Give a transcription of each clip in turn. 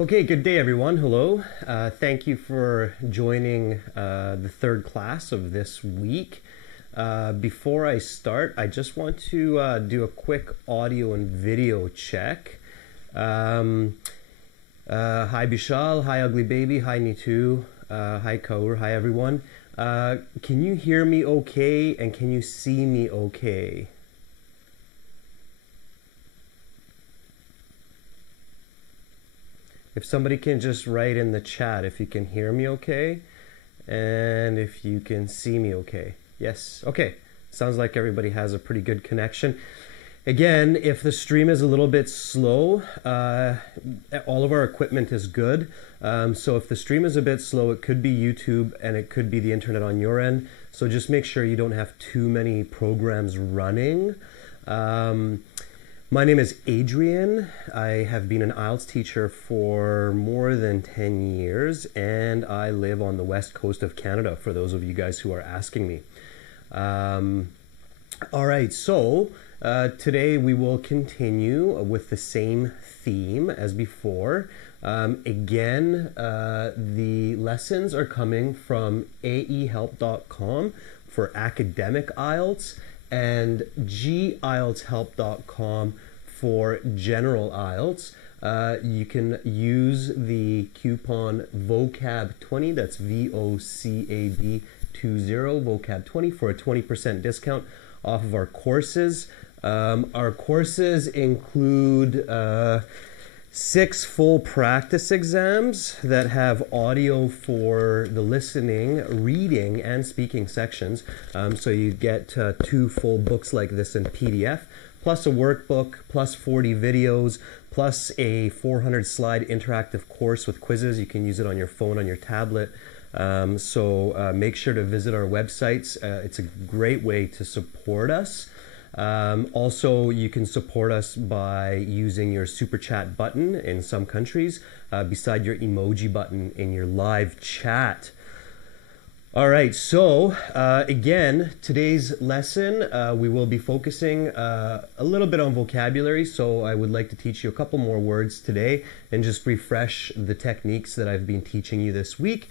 Okay, good day everyone. Hello. Thank you for joining the third class of this week. Before I start, I just want to do a quick audio and video check. Hi Bishal, hi Ugly Baby, hi Nitu, hi Kaur, hi everyone. Can you hear me okay and can you see me okay? If somebody can just write in the chat if you can hear me okay and if you can see me okay. Yes, okay. Sounds like everybody has a pretty good connection. Again, if the stream is a little bit slow, all of our equipment is good. So if the stream is a bit slow, it could be YouTube and it could be the internet on your end. So just make sure you don't have too many programs running. My name is Adrian. I have been an IELTS teacher for more than 10 years and I live on the west coast of Canada, for those of you guys who are asking me. All right, so today we will continue with the same theme as before. Again, the lessons are coming from aehelp.com for academic IELTS and gieltshelp.com for general IELTS. You can use the coupon VOCAB20, that's VOCAB20, VOCAB20 for a 20% discount off of our courses. Our courses include 6 full practice exams that have audio for the listening, reading, and speaking sections. So you get 2 full books like this in PDF, plus a workbook, plus 40 videos, plus a 400 slide interactive course with quizzes. You can use it on your phone, on your tablet. So make sure to visit our websites. It's a great way to support us. Also, you can support us by using your super chat button in some countries beside your emoji button in your live chat. All right, so again, today's lesson, we will be focusing a little bit on vocabulary. So I would like to teach you a couple more words today and just refresh the techniques that I've been teaching you this week.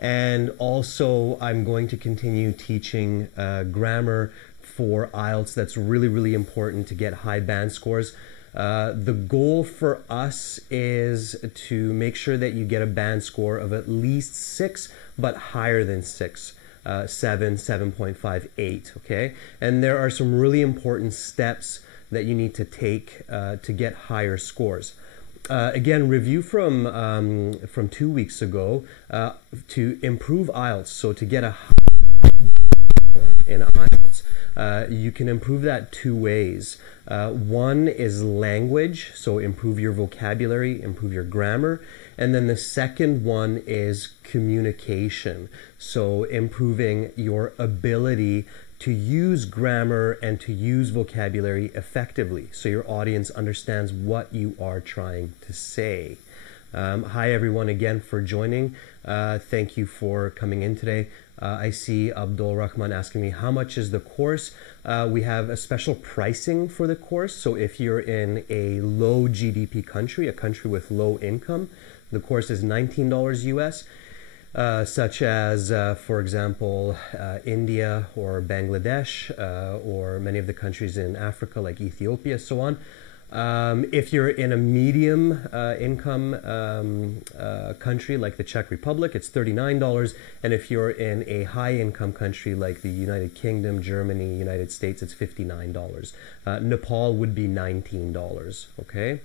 And also, I'm going to continue teaching grammar for IELTS. That's really, really important to get high band scores. The goal for us is to make sure that you get a band score of at least 6, but higher than 6, 7, 7.58, okay? And there are some really important steps that you need to take to get higher scores. Again, review from 2 weeks ago to improve IELTS, so to get a high in IELTS. You can improve that 2 ways. One is language, so improve your vocabulary, improve your grammar. And then the second one is communication, so improving your ability to use grammar and to use vocabulary effectively, so your audience understands what you are trying to say. Hi everyone again for joining. Thank you for coming in today. I see Abdul Rahman asking me, how much is the course? We have a special pricing for the course. So if you're in a low GDP country, a country with low income, the course is $19 US, such as, for example, India or Bangladesh, or many of the countries in Africa like Ethiopia, so on. If you're in a medium income country like the Czech Republic, it's $39. And if you're in a high income country like the United Kingdom, Germany, United States, it's $59. Nepal would be $19, okay?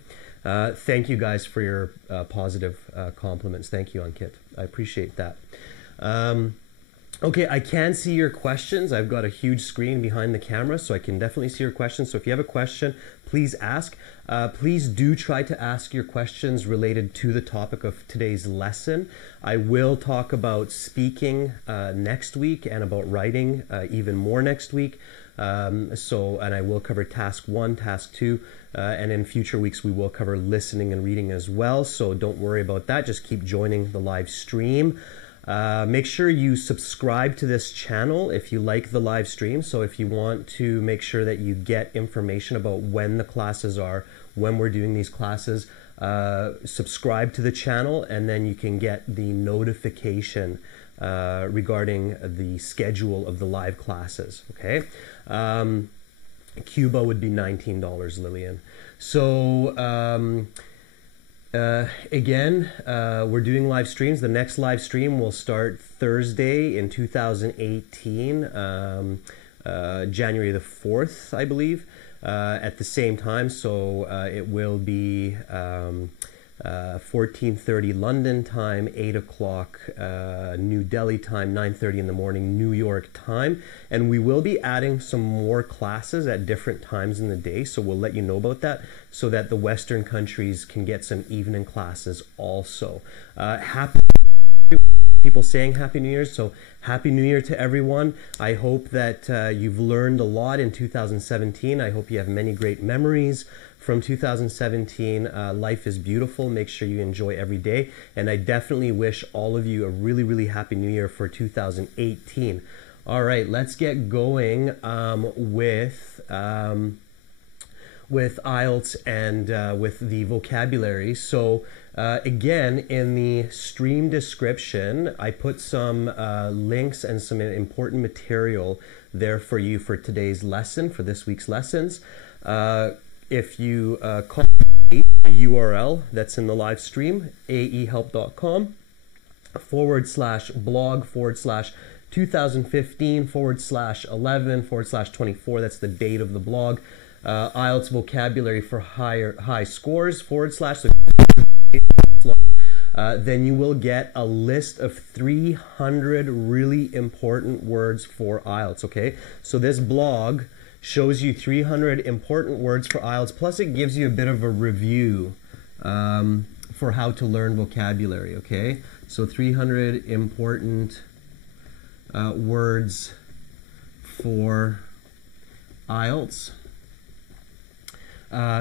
Thank you guys for your positive compliments. Thank you, Ankit. I appreciate that. Okay, I can see your questions. I've got a huge screen behind the camera, so I can definitely see your questions. So if you have a question, please ask. Please do try to ask your questions related to the topic of today's lesson. I will talk about speaking next week and about writing even more next week. And I will cover task 1, task 2, and in future weeks we will cover listening and reading as well. So don't worry about that. Just keep joining the live stream. Make sure you subscribe to this channel if you like the live stream. So if you want to make sure that you get information about when the classes are, when we're doing these classes, subscribe to the channel, and then you can get the notification regarding the schedule of the live classes, okay? Cuba would be $19, Lillian. So again, we're doing live streams. The next live stream will start Thursday in 2018, January the 4th, I believe, at the same time. So it will be 14:30 London time, 8 o'clock New Delhi time, 9:30 in the morning New York time. And we will be adding some more classes at different times in the day, so we'll let you know about that, so that the Western countries can get some evening classes also. Happy people saying Happy New Year, so Happy New Year to everyone. I hope that you've learned a lot in 2017. I hope you have many great memories from 2017. Life is beautiful. Make sure you enjoy every day. And I definitely wish all of you a really, really Happy New Year for 2018. All right, let's get going with IELTS and with the vocabulary. So again, in the stream description, I put some links and some important material there for you for today's lesson, for this week's lessons. If you copy the URL that's in the live stream, aehelp.com/blog/2015/11/24, that's the date of the blog. IELTS vocabulary for high scores / then you will get a list of 300 really important words for IELTS, okay? So this blog shows you 300 important words for IELTS, plus it gives you a bit of a review for how to learn vocabulary, okay? So 300 important words for IELTS.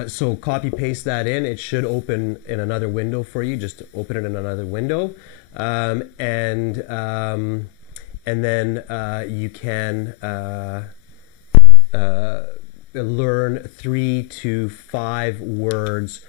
So copy paste that in. It should open in another window for you. Just open it in another window, and then you can learn 3 to 5 words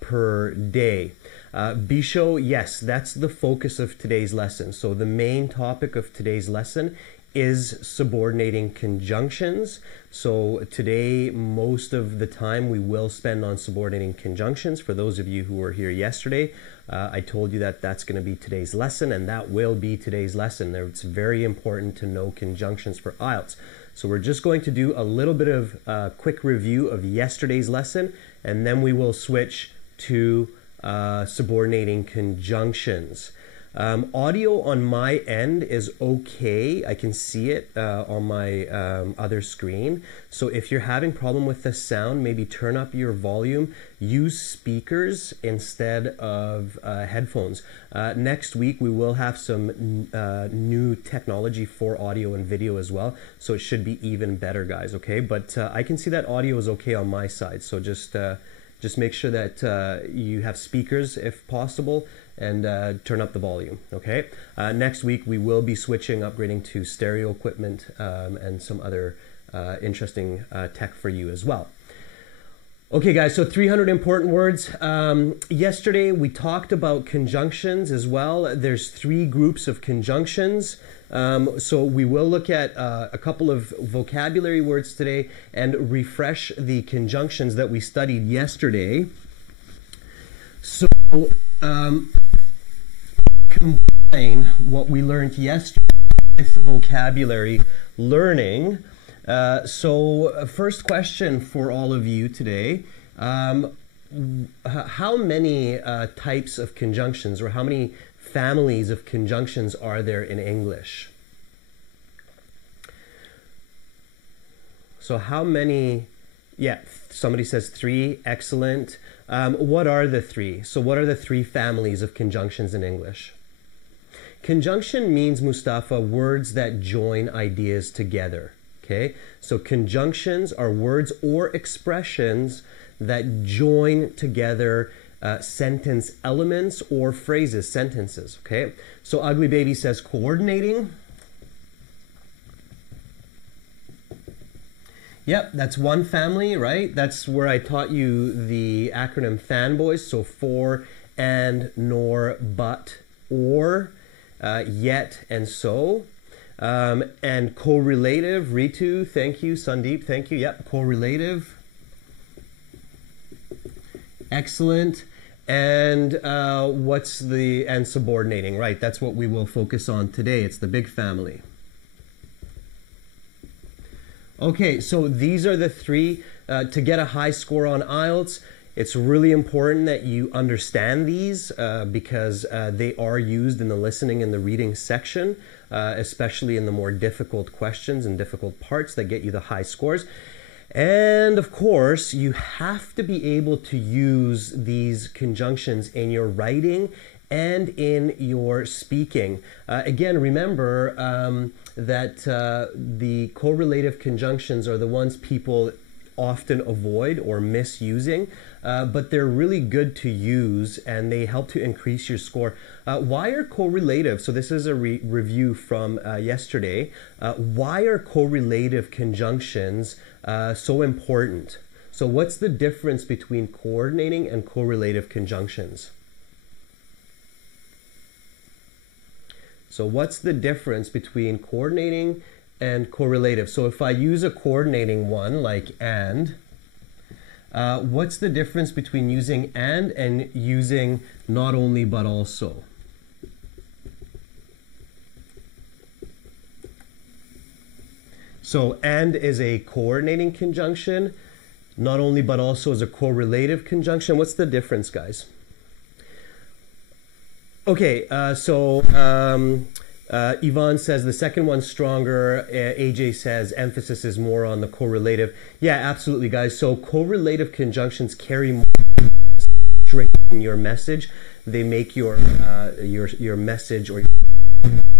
per day. Bisho, yes, that's the focus of today's lesson. So the main topic of today's lesson is subordinating conjunctions. So today, most of the time we will spend on subordinating conjunctions. For those of you who were here yesterday, I told you that that's going to be today's lesson, and that will be today's lesson. It's very important to know conjunctions for IELTS. So we're just going to do a little bit of quick review of yesterday's lesson, and then we will switch to subordinating conjunctions. Audio on my end is okay. I can see it on my other screen. So if you're having problem with the sound, maybe turn up your volume. Use speakers instead of headphones. Next week we will have some new technology for audio and video as well. So it should be even better, guys, okay? But I can see that audio is okay on my side. So just make sure that you have speakers if possible, and turn up the volume, okay? Next week we will be switching, upgrading to stereo equipment and some other interesting tech for you as well. Okay guys, so 300 important words. Yesterday we talked about conjunctions as well. There's 3 groups of conjunctions. So we will look at a couple of vocabulary words today and refresh the conjunctions that we studied yesterday. So combine what we learned yesterday with vocabulary learning. So first question for all of you today. How many types of conjunctions, or how many families of conjunctions are there in English? So how many? Yeah, somebody says 3. Excellent. What are the 3? So what are the 3 families of conjunctions in English? Conjunction means, Mustafa, words that join ideas together. Okay, so conjunctions are words or expressions that join together sentence elements or phrases, sentences, okay? So Ugly Baby says coordinating. Yep, that's one family, right? That's where I taught you the acronym fanboys. So for, and, nor, but, or, yet, and so. And correlative, Ritu, thank you. Sandeep, thank you. Yep, correlative. Excellent. And and subordinating, right? That's what we will focus on today. It's the big family. Okay, so these are the three. To get a high score on IELTS, it's really important that you understand these because they are used in the listening and the reading section, especially in the more difficult questions and difficult parts that get you the high scores. And of course, you have to be able to use these conjunctions in your writing and in your speaking. Again, remember that the correlative conjunctions are the ones people often avoid or misusing, but they're really good to use and they help to increase your score. Why are correlative, so this is a review from yesterday, why are correlative conjunctions so important? So what's the difference between coordinating and correlative conjunctions? So what's the difference between coordinating and correlative? So if I use a coordinating one like and, what's the difference between using and using not only but also? So and is a coordinating conjunction, not only but also is a correlative conjunction. What's the difference, guys? Okay, Yvonne says the second one's stronger. AJ says emphasis is more on the correlative. Yeah, absolutely, guys. So correlative conjunctions carry more straight in your message. They make your message or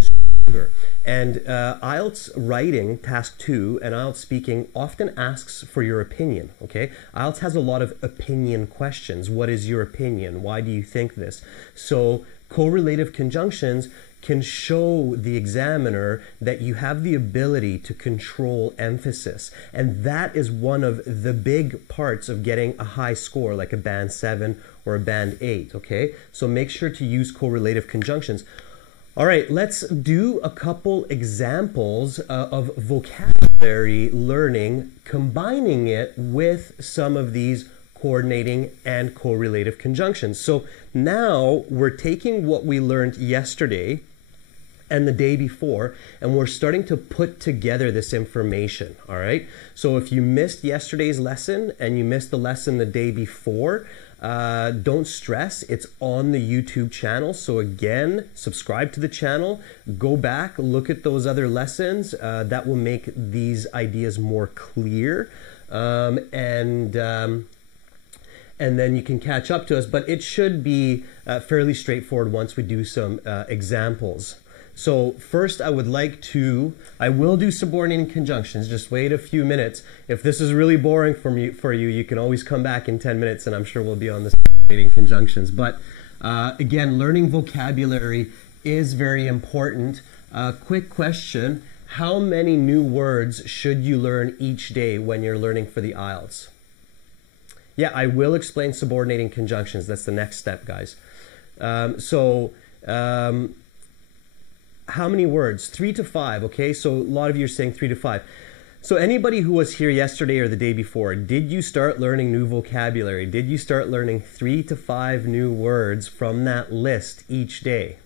stronger. And IELTS writing, task 2, and IELTS speaking often asks for your opinion, okay? IELTS has a lot of opinion questions. What is your opinion? Why do you think this? So correlative conjunctions can show the examiner that you have the ability to control emphasis. And that is one of the big parts of getting a high score, like a band 7 or a band 8, okay? So make sure to use correlative conjunctions. All right, let's do a couple examples of vocabulary learning, combining it with some of these coordinating and correlative conjunctions. So now we're taking what we learned yesterday and the day before, and we're starting to put together this information, all right? So if you missed yesterday's lesson and you missed the lesson the day before, don't stress, it's on the YouTube channel. So again, subscribe to the channel, go back, look at those other lessons. That will make these ideas more clear. And then you can catch up to us, but it should be fairly straightforward once we do some examples. So first I will do subordinating conjunctions. Just wait a few minutes. If this is really boring for you, you can always come back in 10 minutes and I'm sure we'll be on the subordinating conjunctions. But again, learning vocabulary is very important. Quick question, how many new words should you learn each day when you're learning for the IELTS? Yeah, I will explain subordinating conjunctions. That's the next step, guys. How many words? 3 to 5, okay? So a lot of you are saying 3 to 5. So anybody who was here yesterday or the day before, did you start learning new vocabulary? Did you start learning 3 to 5 new words from that list each day?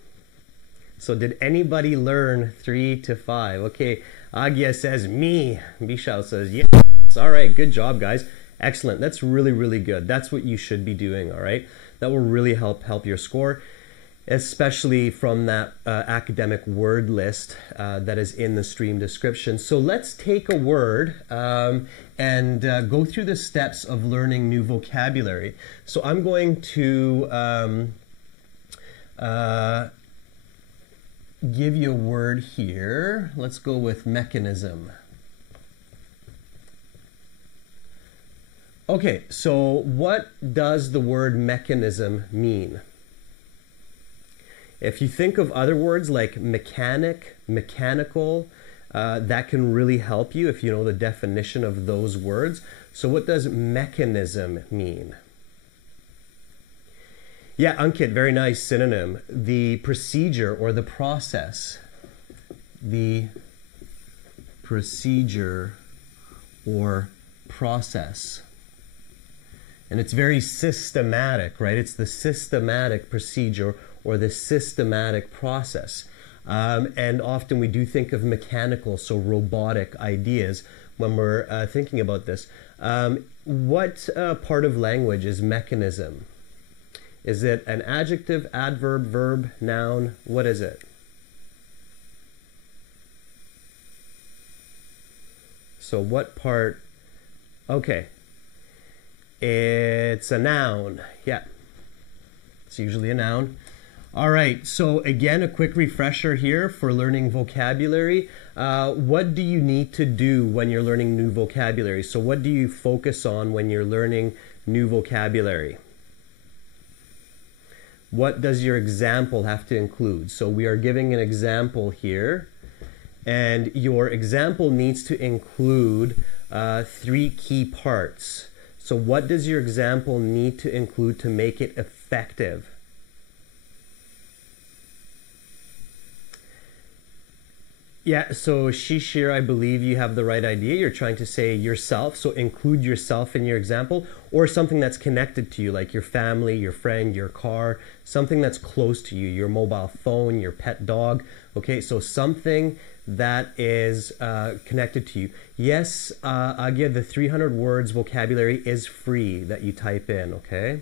So did anybody learn 3 to 5? Okay, Agya says me. Bishal says yes. All right, good job, guys. Excellent. That's really, really good. That's what you should be doing, all right? That will really help your score, especially from that academic word list that is in the stream description. So let's take a word and go through the steps of learning new vocabulary. So I'm going to give you a word here. Let's go with mechanism. Okay, so what does the word mechanism mean? If you think of other words like mechanic, mechanical, that can really help you if you know the definition of those words. So what does mechanism mean? Yeah, Ankit, very nice synonym. The procedure or the process. The procedure or process. And it's very systematic, right? It's the systematic procedure or the systematic process. And often we do think of mechanical, so robotic ideas when we're thinking about this. What part of language is mechanism? Is it an adjective, adverb, verb, noun? What is it? So what part? Okay. It's a noun. Yeah. It's usually a noun. All right. So again, a quick refresher here for learning vocabulary. What do you need to do when you're learning new vocabulary? So what do you focus on when you're learning new vocabulary? What does your example have to include? So we are giving an example here. And your example needs to include 3 key parts. So what does your example need to include to make it effective? Yeah, so Shishir, I believe you have the right idea. You're trying to say yourself, so include yourself in your example, or something that's connected to you, like your family, your friend, your car, something that's close to you, your mobile phone, your pet dog. Okay, so something that is connected to you. Yes, Agya, the 300 words vocabulary is free that you type in, okay?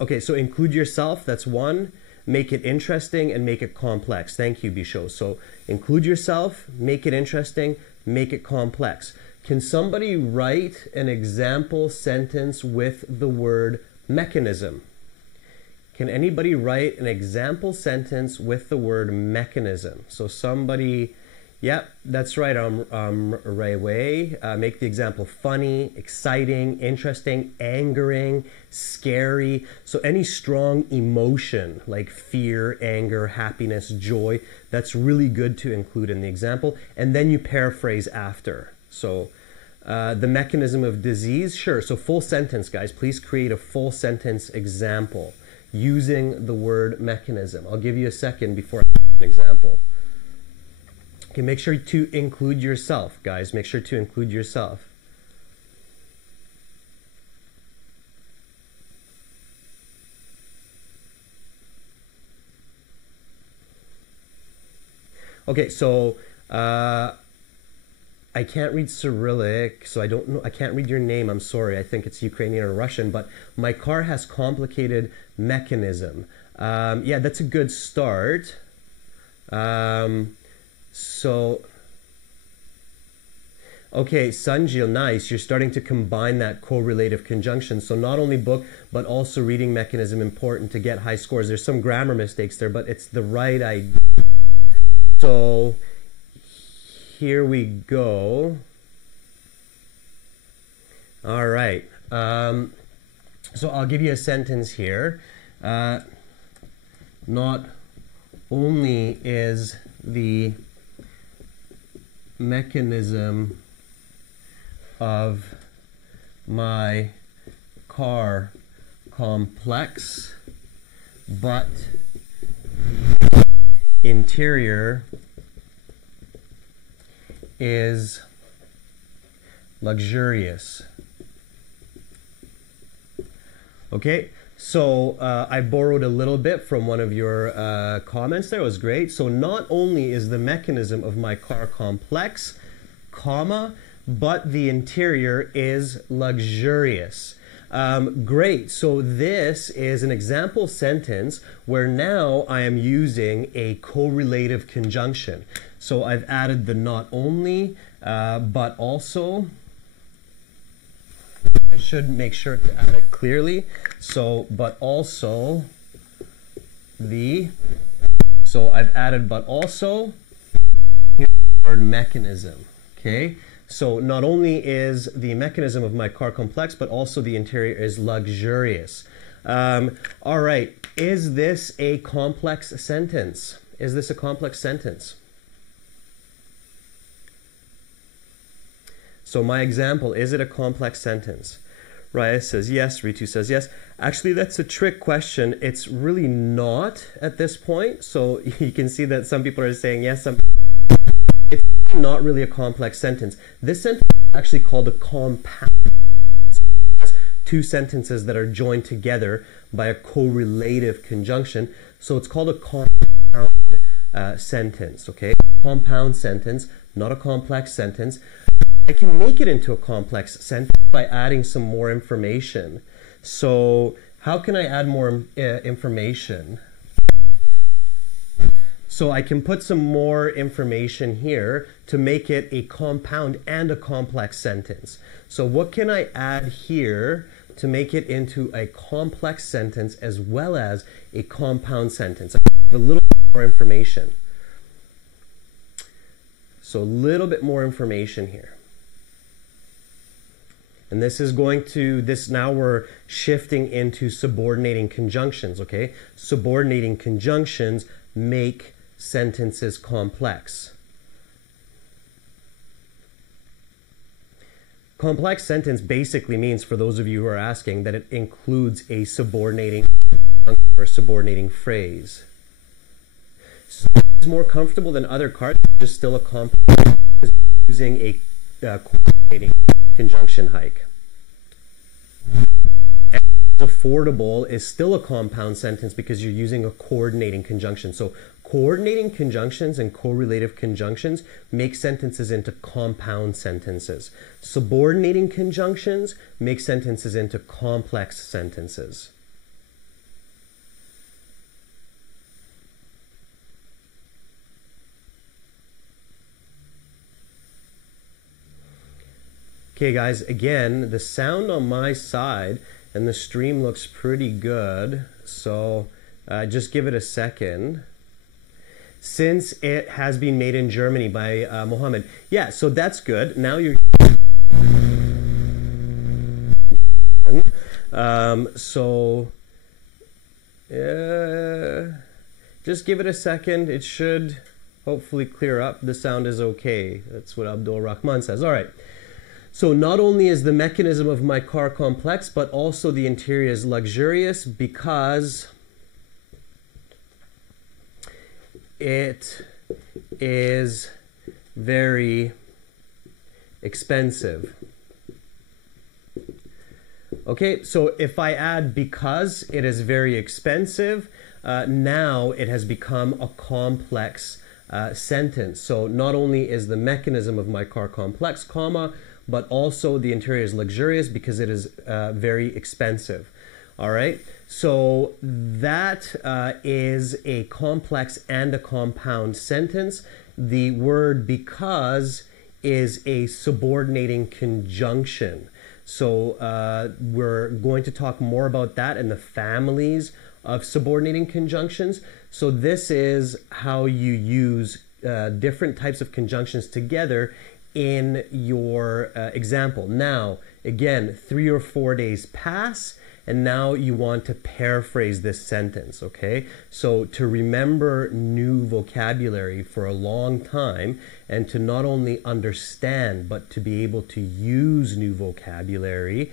Okay, so include yourself, that's one. Make it interesting and make it complex. Thank you, Bisho. So include yourself, make it interesting, make it complex. Can somebody write an example sentence with the word mechanism? Can anybody write an example sentence with the word mechanism? So somebody, yep, that's right, right away. Make the example funny, exciting, interesting, angering, scary. So any strong emotion like fear, anger, happiness, joy, that's really good to include in the example. And then you paraphrase after. So the mechanism of disease, sure. So full sentence, guys. Please create a full sentence example using the word mechanism. I'll give you a second before I give an example. Okay, make sure to include yourself, guys. Make sure to include yourself. Okay, so I can't read Cyrillic, so I don't know. I can't read your name. I'm sorry. I think it's Ukrainian or Russian, but my car has complicated mechanism. Yeah, that's a good start. So, okay, Sanjil, nice. You're starting to combine that correlative conjunction. So not only book, but also reading mechanism important to get high scores. There's some grammar mistakes there, but it's the right idea. So here we go. All right. So I'll give you a sentence here. Not only is the mechanism of my car complex, but the interior is luxurious. Okay, so I borrowed a little bit from one of your comments there. It was great. So not only is the mechanism of my car complex, comma, but the interior is luxurious. Great. So this is an example sentence where now I am using a correlative conjunction. So I've added the not only, but also. I should make sure to add it clearly. So, but also the, so I've added but also the word mechanism, okay? So not only is the mechanism of my car complex, but also the interior is luxurious. All right, is this a complex sentence? Is this a complex sentence? So my example, is it a complex sentence? Raya says yes, Ritu says yes. Actually, that's a trick question. It's really not at this point. So you can see that some people are saying yes, it's not really a complex sentence. This sentence is actually called a compound. It has two sentences that are joined together by a correlative conjunction. So it's called a compound sentence, okay? Compound sentence, not a complex sentence. I can make it into a complex sentence by adding some more information. So how can I add more information? So I can put some more information here to make it a compound and a complex sentence. So what can I add here to make it into a complex sentence as well as a compound sentence? A little bit more information. So a little bit more information here. And this is going to, now we're shifting into subordinating conjunctions, okay? Subordinating conjunctions make sentences complex. Complex sentence basically means, for those of you who are asking, that it includes a subordinating or subordinating phrase. So it's more comfortable than other cards, just still a complex using a coordinating conjunction hike. And affordable is still a compound sentence because you're using a coordinating conjunction. So coordinating conjunctions and correlative conjunctions make sentences into compound sentences. Subordinating conjunctions make sentences into complex sentences. Okay guys, again, the sound on my side and the stream looks pretty good, so just give it a second. Since it has been made in Germany by Mohammed. Yeah, so that's good. Now you're... just give it a second. It should hopefully clear up. The sound is okay. That's what Abdul Rahman says. All right. So not only is the mechanism of my car complex, but also the interior is luxurious because it is very expensive. Okay, so if I add because it is very expensive, now it has become a complex sentence. So not only is the mechanism of my car complex, comma, but also the interior is luxurious because it is very expensive. All right, so that is a complex and a compound sentence. The word because is a subordinating conjunction. So we're going to talk more about that in the families of subordinating conjunctions. So this is how you use different types of conjunctions together in your example. Now, again, 3 or 4 days pass, and now you want to paraphrase this sentence, okay? So to remember new vocabulary for a long time, and to not only understand, but to be able to use new vocabulary,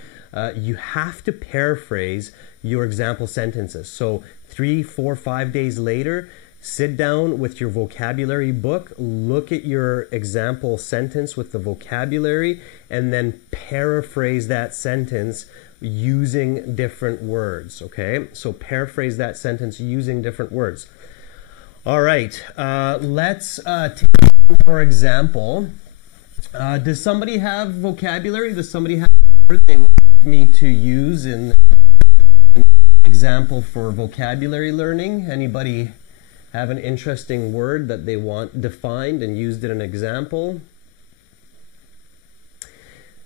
you have to paraphrase your example sentences. So 3, 4, 5 days later, sit down with your vocabulary book, look at your example sentence with the vocabulary, and then paraphrase that sentence using different words, okay? So paraphrase that sentence using different words. All right, let's take one more example. Does somebody have vocabulary? Does somebody have a word they want me to use in an example for vocabulary learning? Anybody have an interesting word that they want defined and used in an example?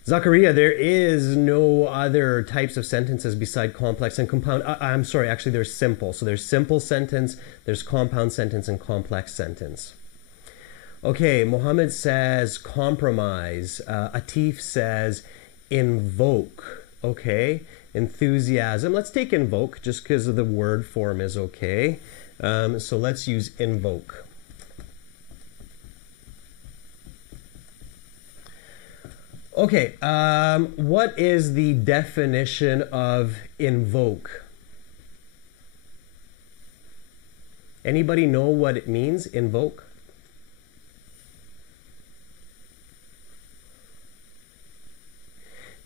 Zachariah, there is no other types of sentences beside complex and compound. I'm sorry, actually there's simple. So there's simple sentence, there's compound sentence, and complex sentence. Okay, Mohammed says compromise. Atif says invoke. Okay, enthusiasm. Let's take invoke just because of the word form is okay. So let's use invoke. Okay, what is the definition of invoke? Anybody know what it means, invoke?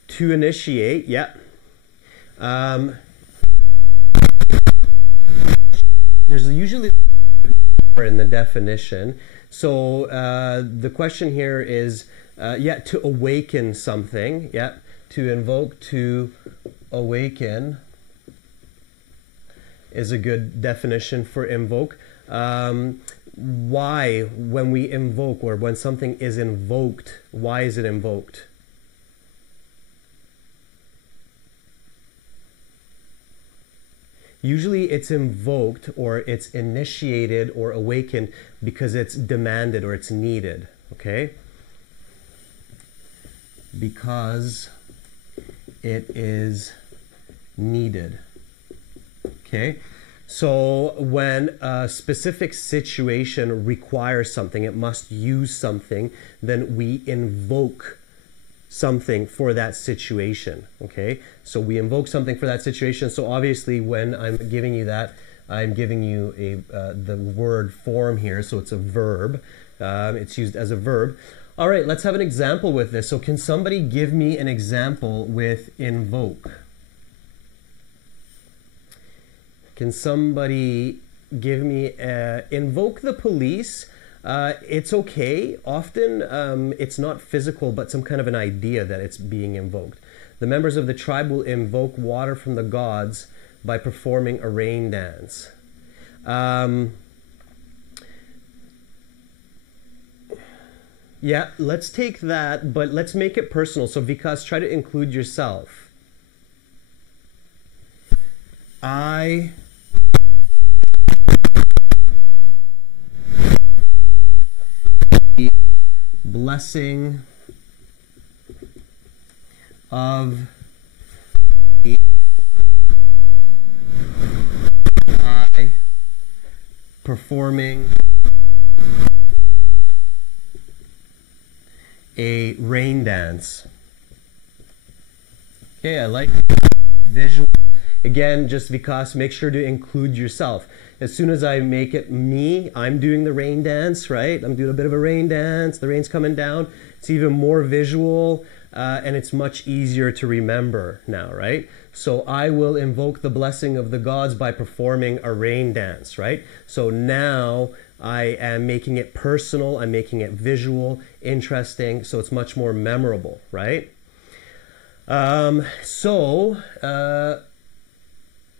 To initiate, yeah. There's usually in the definition. So the question here is, yeah, to awaken something, yeah. To invoke, to awaken is a good definition for invoke. Why, when we invoke or when something is invoked, why is it invoked? Usually it's invoked or it's initiated or awakened because it's demanded or it's needed, okay? Because it is needed, okay? So when a specific situation requires something, it must use something, then we invoke something for that situation, okay? So we invoke something for that situation. So obviously when I'm giving you that, I'm giving you the word form here, so it's a verb. It's used as a verb. All right, let's have an example with this. So can somebody give me an example with invoke? Can somebody give me invoke the police? It's okay. Often it's not physical, but some kind of an idea that it's being invoked. The members of the tribe will invoke water from the gods by performing a rain dance. Yeah, let's take that, but let's make it personal. So Vikas, try to include yourself. I blessing of by performing a rain dance. Okay, I like visual. Again, just because, make sure to include yourself. As soon as I make it me, I'm doing the rain dance, right? I'm doing a bit of a rain dance. The rain's coming down. It's even more visual, and it's much easier to remember now, right? So I will invoke the blessing of the gods by performing a rain dance, right? So now I am making it personal. I'm making it visual, interesting, so it's much more memorable, right?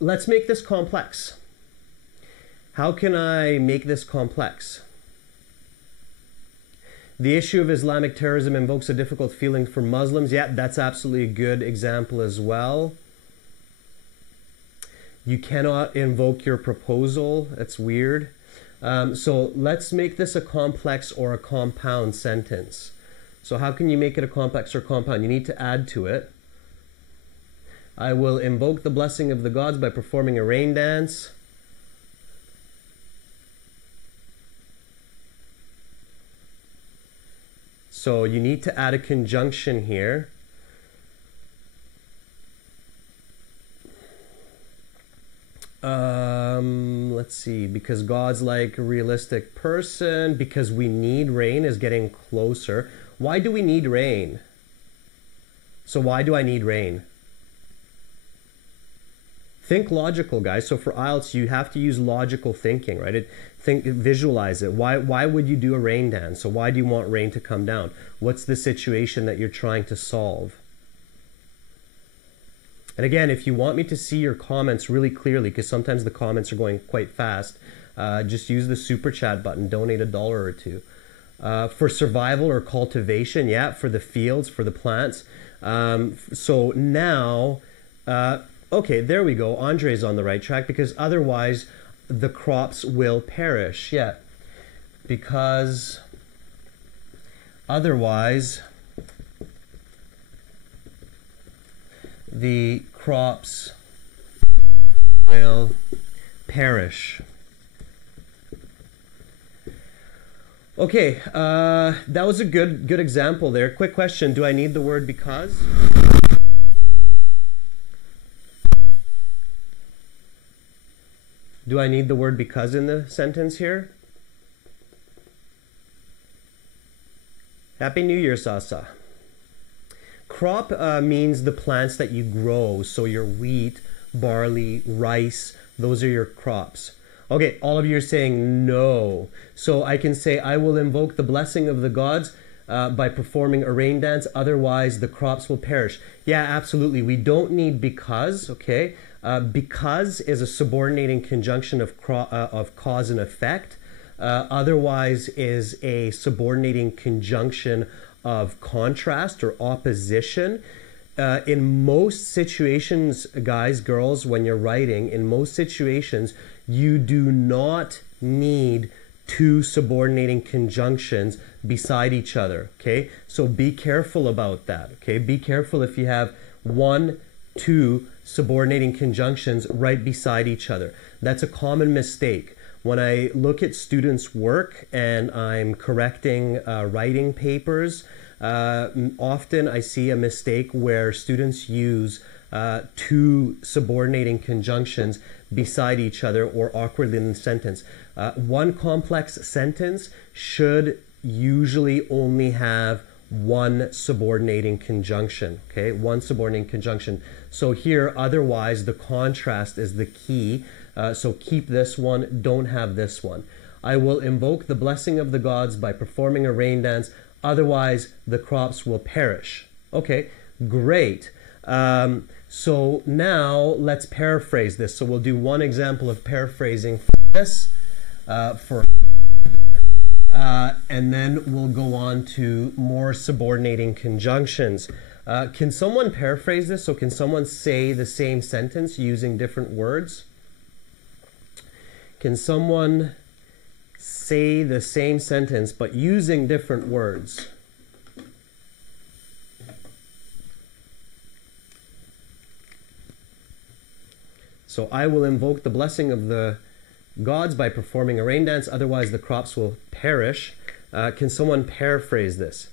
Let's make this complex. How can I make this complex? The issue of Islamic terrorism invokes a difficult feeling for Muslims. Yeah, that's absolutely a good example as well. You cannot invoke your proposal. That's weird. So let's make this a complex or a compound sentence. So how can you make it a complex or compound? You need to add to it. I will invoke the blessing of the gods by performing a rain dance. So you need to add a conjunction here. Let's see, because God's like a realistic person, because we need rain is getting closer. Why do we need rain? So why do I need rain? Think logical, guys. So for IELTS, you have to use logical thinking, right? Visualize it. Why would you do a rain dance? So why do you want rain to come down? What's the situation that you're trying to solve? And again, if you want me to see your comments really clearly, because sometimes the comments are going quite fast, just use the super chat button, donate $1 or $2. For survival or cultivation, yeah, for the fields, for the plants. So now, okay, there we go. Andre's on the right track, because otherwise the crops will perish. Yeah, because otherwise the crops will perish. Okay, that was a good example there. Quick question, do I need the word because? Do I need the word because in the sentence here? Happy New Year, Sasa. Crop means the plants that you grow. So your wheat, barley, rice, those are your crops. Okay, all of you are saying no. So I can say, I will invoke the blessing of the gods by performing a rain dance. Otherwise, the crops will perish. Yeah, absolutely. We don't need because, okay? Because is a subordinating conjunction of cause and effect. Otherwise is a subordinating conjunction of contrast or opposition. In most situations, guys, girls, when you're writing, in most situations, you do not need two subordinating conjunctions beside each other, okay? So be careful about that, okay? Be careful if you have one, two subordinating conjunctions right beside each other. That's a common mistake. When I look at students' work and I'm correcting writing papers, often I see a mistake where students use two subordinating conjunctions beside each other or awkwardly in the sentence. One complex sentence should usually only have one subordinating conjunction, okay? One subordinating conjunction. So here, otherwise, the contrast is the key. So keep this one, don't have this one. I will invoke the blessing of the gods by performing a rain dance. Otherwise, the crops will perish. Okay, great. So now let's paraphrase this. So we'll do one example of paraphrasing for this, and then we'll go on to more subordinating conjunctions. Can someone paraphrase this? So can someone say the same sentence using different words? Can someone say the same sentence but using different words? So I will invoke the blessing of the gods by performing a rain dance, otherwise the crops will perish. Can someone paraphrase this?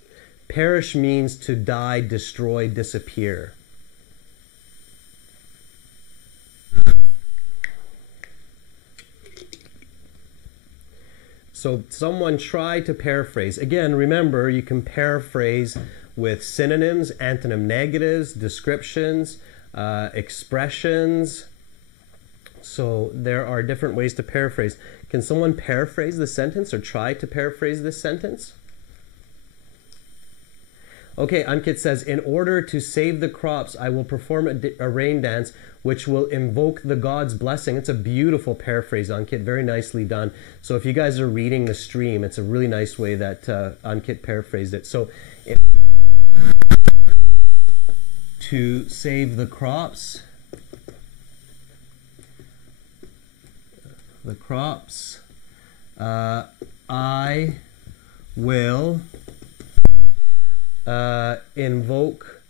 Perish means to die, destroy, disappear. So someone try to paraphrase. Again, remember, you can paraphrase with synonyms, antonym negatives, descriptions, expressions. So there are different ways to paraphrase. Can someone paraphrase the sentence or try to paraphrase this sentence? Okay, Ankit says, in order to save the crops, I will perform a rain dance which will invoke the God's blessing. It's a beautiful paraphrase, Ankit. Very nicely done. So if you guys are reading the stream, it's a really nice way that Ankit paraphrased it. So to save the crops, I will invoke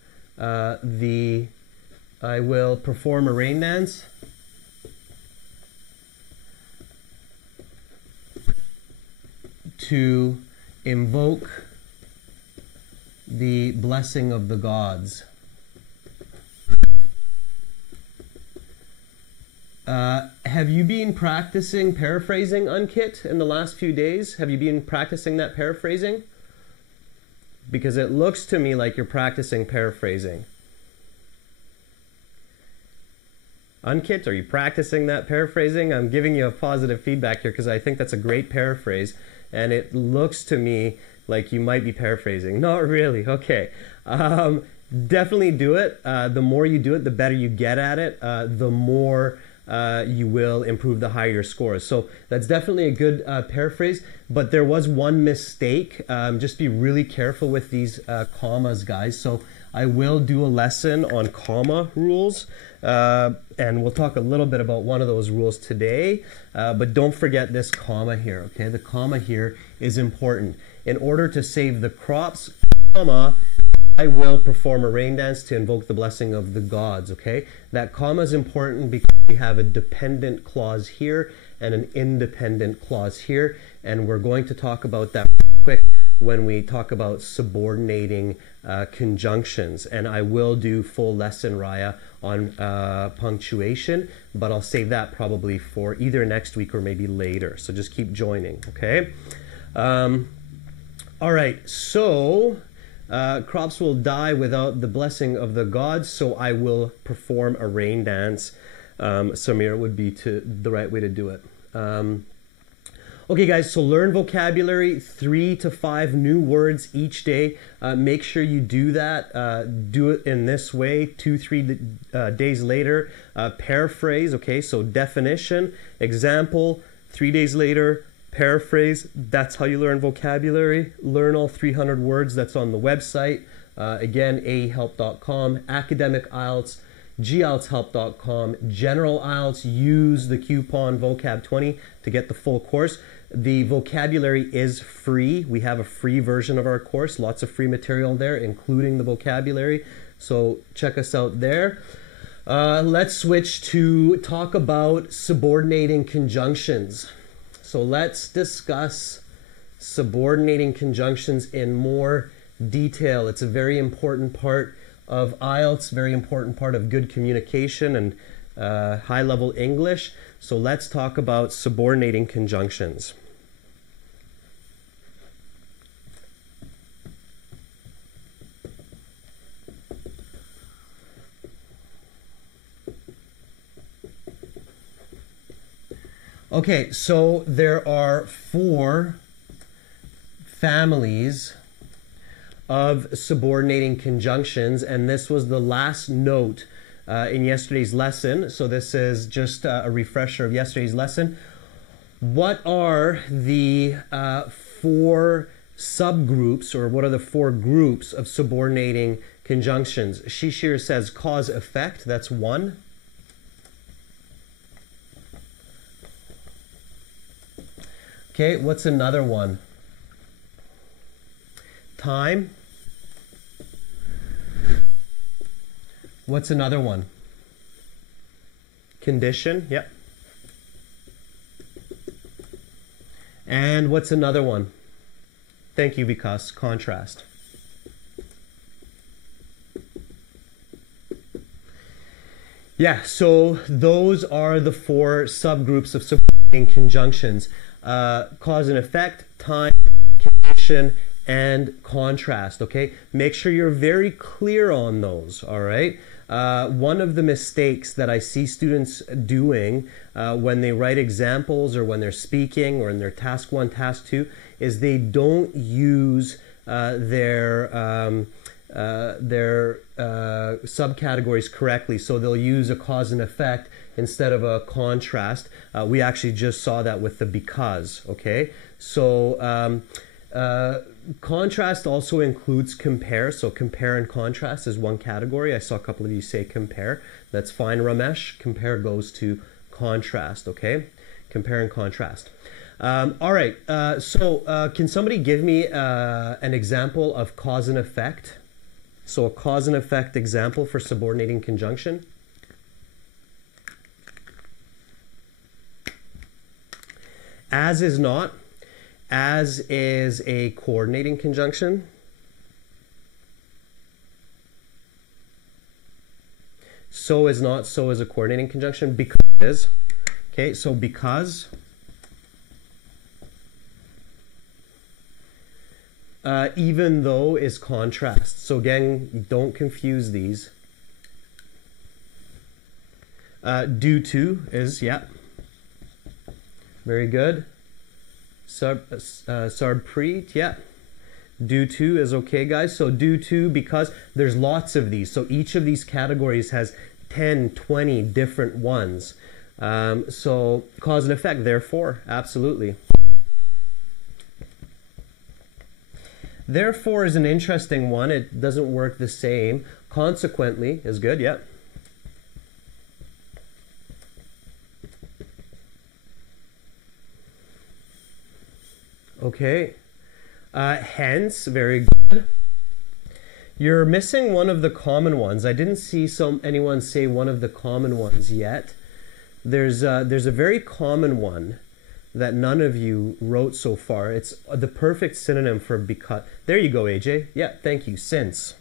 I will perform a rain dance to invoke the blessing of the gods. Have you been practicing paraphrasing, Ankit, in the last few days? Have you been practicing that paraphrasing? Because it looks to me like you're practicing paraphrasing. Ankit, are you practicing that paraphrasing? I'm giving you a positive feedback here because I think that's a great paraphrase, and it looks to me like you might be paraphrasing. Not really. Okay. Definitely do it. The more you do it, the better you get at it. The more you will improve, the higher your scores. So that's definitely a good paraphrase, but there was one mistake. Just be really careful with these commas, guys. So I will do a lesson on comma rules, and we'll talk a little bit about one of those rules today, but don't forget this comma here, okay? The comma here is important. In order to save the crops, comma, I will perform a rain dance to invoke the blessing of the gods, okay? That comma is important because we have a dependent clause here, and an independent clause here. And we're going to talk about that quick when we talk about subordinating conjunctions. And I will do full lesson, Raya, on punctuation, but I'll save that probably for either next week or maybe later. So just keep joining, okay? All right, so crops will die without the blessing of the gods, so I will perform a rain dance. Samir would be the right way to do it. Okay, guys, so learn vocabulary, 3 to 5 new words each day. Make sure you do that. Do it in this way, 2-3 days later. Paraphrase, okay, so definition, example, 3 days later, paraphrase. That's how you learn vocabulary. Learn all 300 words that's on the website. Again, ahelp.com, academic IELTS, gieltshelp.com, general IELTS. Use the coupon vocab20 to get the full course. The vocabulary is free. We have a free version of our course, lots of free material there, including the vocabulary. So check us out there. Let's switch to talk about subordinating conjunctions. So let's discuss subordinating conjunctions in more detail. It's a very important part of IELTS, very important part of good communication and high-level English. So let's talk about subordinating conjunctions. Okay, so there are 4 families of subordinating conjunctions, and this was the last note in yesterday's lesson. So this is just a refresher of yesterday's lesson. What are the 4 subgroups, or what are the 4 groups of subordinating conjunctions? Shishir says cause effect, that's 1. Okay, what's another one? Time. What's another one? Condition, yep. And what's another one? Thank you, Vikas. Contrast. Yeah, so those are the 4 subgroups of subordinating conjunctions. Cause and effect, time, condition, and contrast, okay? Make sure you're very clear on those, all right? One of the mistakes that I see students doing when they write examples or when they're speaking or in their task 1, task 2 is they don't use their subcategories correctly. So they'll use a cause and effect instead of a contrast. We actually just saw that with the because, okay? So contrast also includes compare. So compare and contrast is one category. I saw a couple of you say compare. That's fine, Ramesh. Compare goes to contrast, okay? Compare and contrast. All right, so can somebody give me an example of cause and effect? So a cause and effect example for subordinating conjunction. As is not. As is a coordinating conjunction. So is not. So is a coordinating conjunction. Because is. Okay, so because. Even though is contrast. So again, don't confuse these. Due to is, yeah. Very good. Sarpreet, yeah. Due to is okay, guys. So due to, because there's lots of these. So each of these categories has 10, 20 different ones. So cause and effect, therefore, absolutely. Therefore is an interesting one. It doesn't work the same. Consequently is good, yeah. Okay. Hence, very good. You're missing one of the common ones. I didn't see anyone say one of the common ones yet. there's a very common one that none of you wrote so far. It's the perfect synonym for because. There you go, AJ. Yeah, thank you. Since.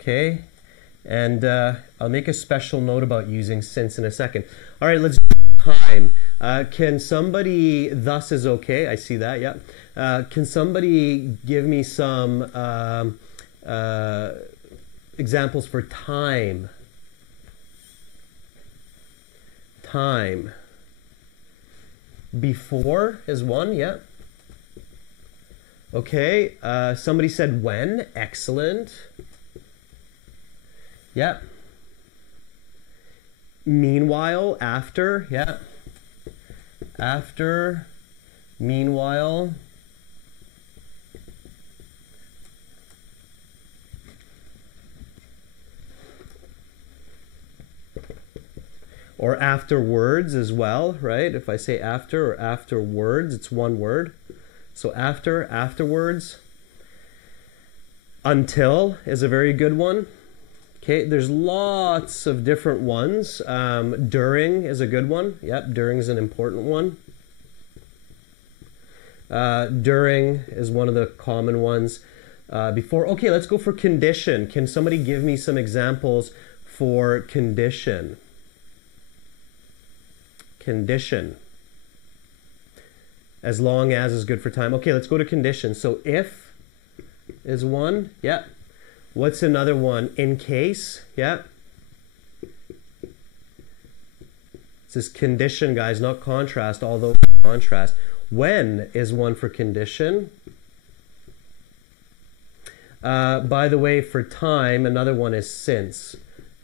Okay, and I'll make a special note about using since in a second. All right, let's do time. Can somebody, thus is okay, I see that, yeah. Can somebody give me some examples for time? Time. Before is one, yeah. Okay, somebody said when, excellent. Yeah. Meanwhile, after, yeah. After, meanwhile. Or afterwards as well, right? If I say after or afterwards, it's one word. So after, afterwards. Until is a very good one. Okay, there's lots of different ones. During is a good one. Yep, during is an important one. During is one of the common ones. Before, okay, let's go for condition. Can somebody give me some examples for condition? Condition. As long as is good for time. Okay, let's go to condition. So if is one. Yep. What's another one? In case, yeah. This is condition, guys, not contrast, although contrast. When is one for condition. By the way, for time, another one is since.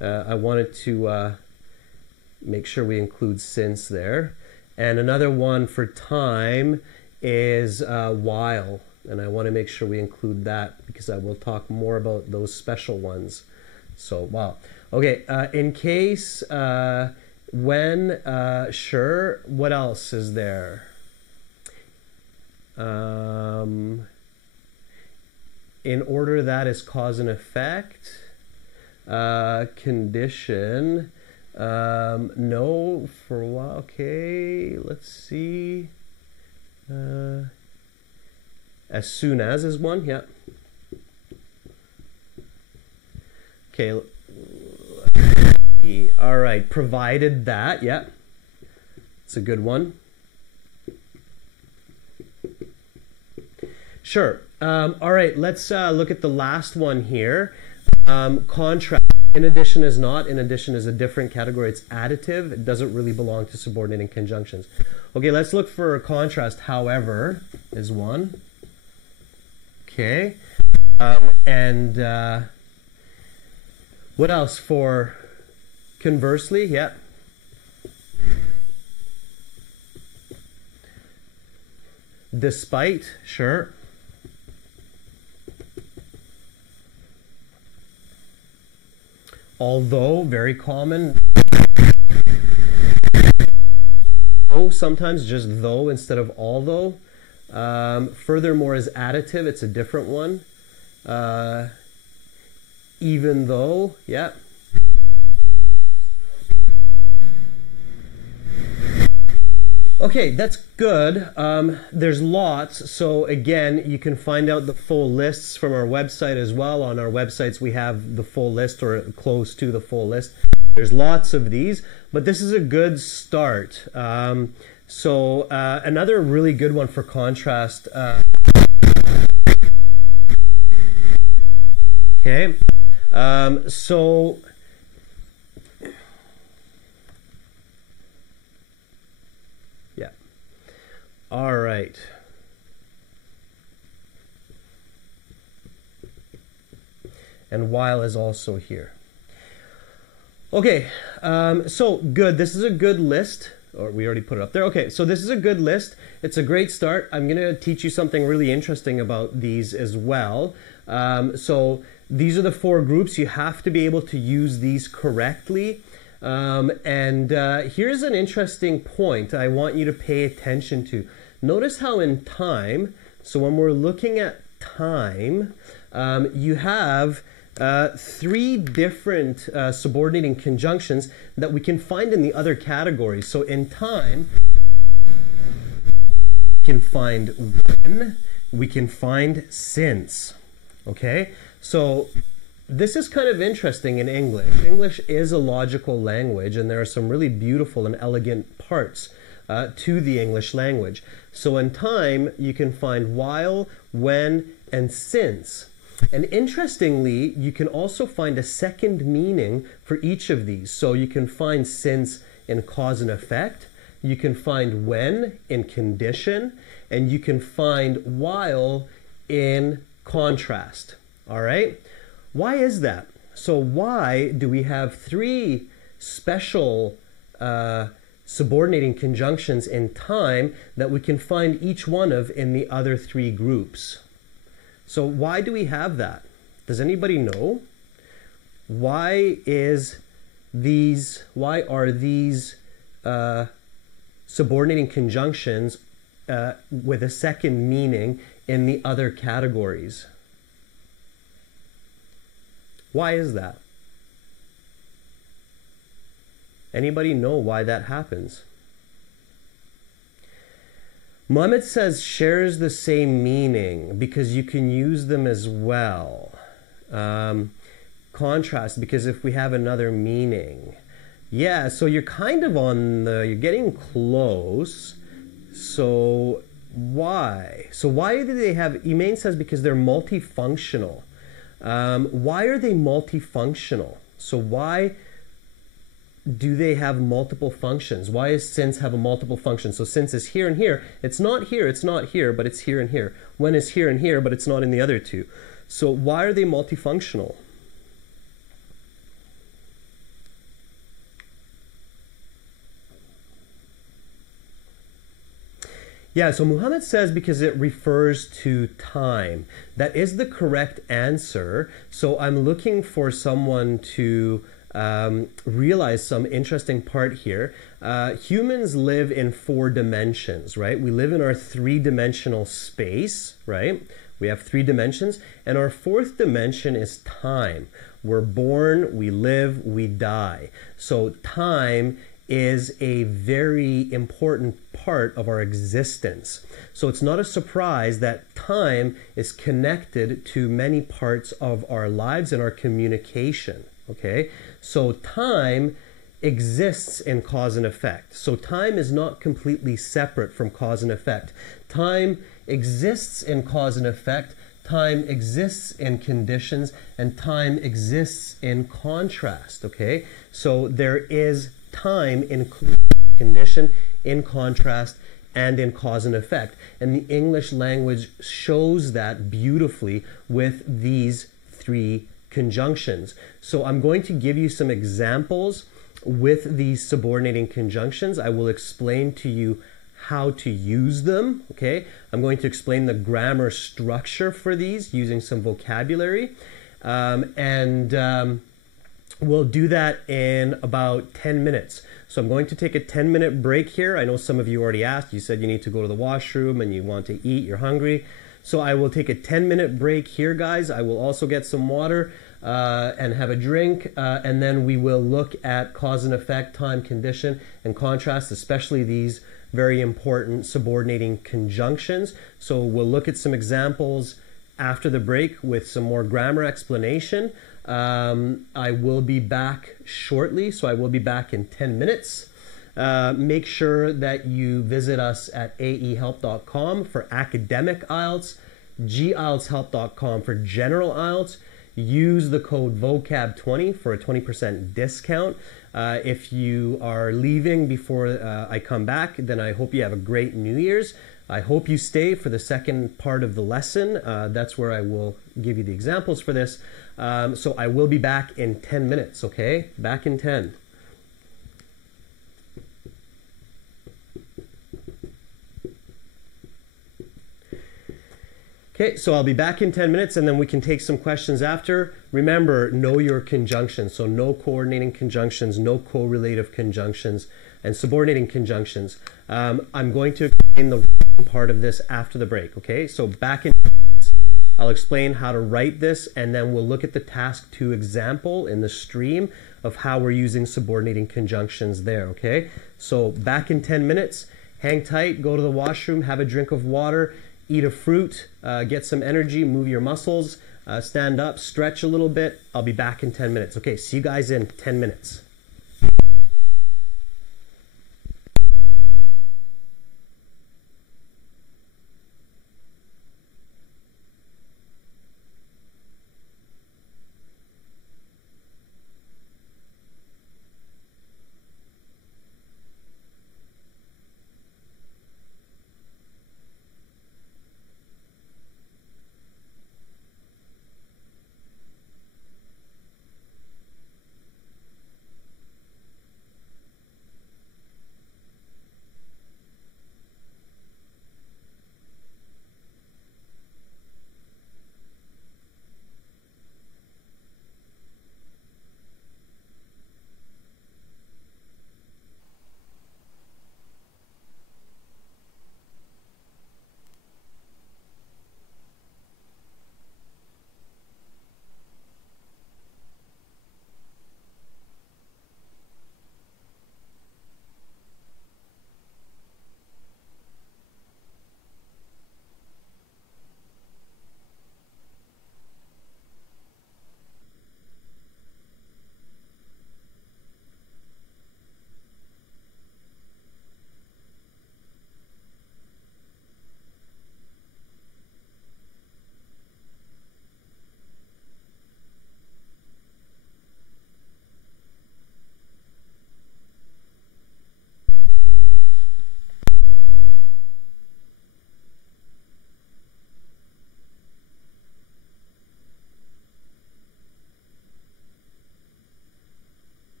I wanted to make sure we include since there. And another one for time is while. And I want to make sure we include that because I will talk more about those special ones. So, wow. Okay, in case, when, sure. What else is there? In order, that is cause and effect. Condition. No, for a while. Okay, let's see. As soon as is one, yeah. Okay. All right, provided that, yeah. It's a good one. Sure. All right, let's look at the last one here. Contrast. In addition is not. In addition is a different category. It's additive. It doesn't really belong to subordinating conjunctions. Okay, let's look for a contrast. However is one. Okay, and what else for conversely? Yeah. Despite, sure. Although, very common. Though, sometimes just though instead of although. Furthermore is additive, it's a different one. Even though, yeah. Okay, that's good. There's lots. So again, you can find out the full lists from our website as well. On our websites, we have the full list or close to the full list. There's lots of these, but this is a good start. So another really good one for contrast. Okay. So yeah. All right. And while is also here. Okay. So good. This is a good list. Or we already put it up there. Okay, so this is a good list. It's a great start. I'm going to teach you something really interesting about these as well. So these are the 4 groups. You have to be able to use these correctly. Here's an interesting point I want you to pay attention to. Notice how in time, so when we're looking at time, you have three different subordinating conjunctions that we can find in the other categories. So in time, we can find when, we can find since. Okay, so this is kind of interesting in English. English is a logical language, and there are some really beautiful and elegant parts to the English language. So in time, you can find while, when, and since. And interestingly, you can also find a second meaning for each of these. So you can find since in cause and effect, you can find when in condition, and you can find while in contrast. All right? Why is that? So why do we have three special subordinating conjunctions in time that we can find each one of in the other three groups? So why do we have that? Does anybody know? Why are these subordinating conjunctions with a second meaning in the other categories? Why is that? Anybody know why that happens? Muhammad says shares the same meaning because you can use them as well. Contrast, because if we have another meaning. Yeah, so you're kind of you're getting close. So why? So why do they have, Emain says because they're multifunctional. Why are they multifunctional? So why do they have multiple functions? Why does since have a multiple function? So since is here and here. It's not here, but it's here and here. When is here and here, but it's not in the other two. So why are they multifunctional? Yeah, so Muhammad says because it refers to time. That is the correct answer. So I'm looking for someone to realize some interesting part here. Humans live in 4 dimensions, right? We live in our 3-dimensional space, right? We have 3 dimensions, and our 4th dimension is time. We're born, we live, we die. So time is a very important part of our existence. So it's not a surprise that time is connected to many parts of our lives and our communication, okay? So time exists in cause and effect. So time is not completely separate from cause and effect. Time exists in cause and effect, time exists in conditions, and time exists in contrast, okay? So there is time in condition, in contrast, and in cause and effect. And the English language shows that beautifully with these 3 conjunctions. So I'm going to give you some examples with these subordinating conjunctions. I will explain to you how to use them, okay? I'm going to explain the grammar structure for these using some vocabulary. We'll do that in about 10 minutes. So I'm going to take a 10-minute break here. I know some of you already asked. You said you need to go to the washroom and you want to eat, you're hungry. So I will take a 10-minute break here, guys. I will also get some water and have a drink. And then we will look at cause and effect, time, condition, and contrast, especially these very important subordinating conjunctions. So we'll look at some examples after the break with some more grammar explanation. I will be back shortly, so I will be back in 10 minutes. Make sure that you visit us at aehelp.com for academic IELTS, gieltshelp.com for general IELTS. Use the code vocab20 for a 20% discount. If you are leaving before I come back, then I hope you have a great New Year's. I hope you stay for the second part of the lesson. That's where I will give you the examples for this. So I will be back in 10 minutes, okay? Back in 10. Okay, so I'll be back in 10 minutes and then we can take some questions after. Remember, know your conjunctions. So no coordinating conjunctions, no correlative conjunctions, and subordinating conjunctions. I'm going to explain the part of this after the break, okay? So back in 10 minutes. I'll explain how to write this, and then we'll look at the task 2 example in the stream of how we're using subordinating conjunctions there, okay? So back in 10 minutes, hang tight, go to the washroom, have a drink of water, eat a fruit, get some energy, move your muscles, stand up, stretch a little bit. I'll be back in 10 minutes. Okay, see you guys in 10 minutes.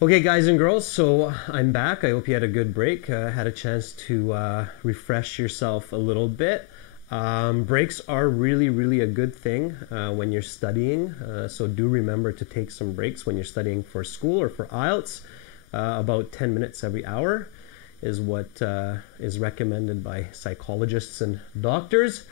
Okay, guys and girls, so I'm back. I hope you had a good break, had a chance to refresh yourself a little bit. Breaks are really a good thing when you're studying, so do remember to take some breaks when you're studying for school or for IELTS. About 10 minutes every hour is what is recommended by psychologists and doctors.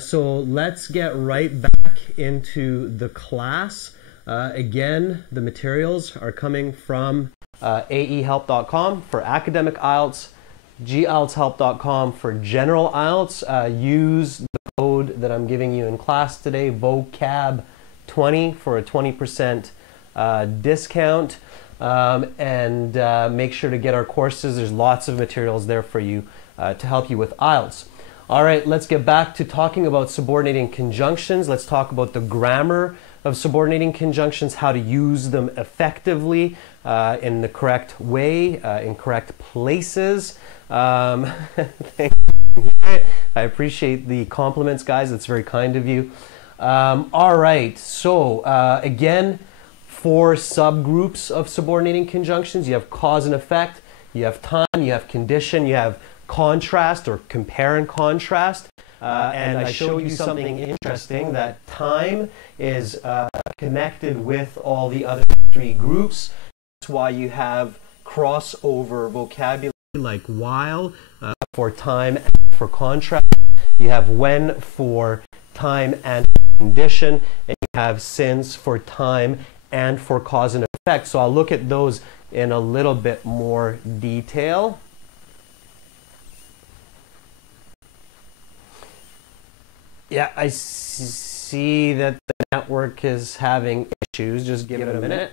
So let's get right back into the class. Again, the materials are coming from aehelp.com for academic IELTS, gieltshelp.com for general IELTS. Use the code that I'm giving you in class today, vocab20, for a 20% discount. And make sure to get our courses. There's lots of materials there for you to help you with IELTS. All right, let's get back to talking about subordinating conjunctions. Let's talk about the grammar of subordinating conjunctions, how to use them effectively in the correct way, in correct places. Thank you. I appreciate the compliments, guys. That's very kind of you. All right, so again, 4 subgroups of subordinating conjunctions. You have cause and effect, you have time, you have condition, you have contrast or compare and contrast. And I showed you something interesting, that time is connected with all the other 3 groups. That's why you have crossover vocabulary like while for time and for contrast. You have when for time and condition, and you have since for time and for cause and effect. So I'll look at those in a little bit more detail. Yeah, I see that the network is having issues. Just give it a minute.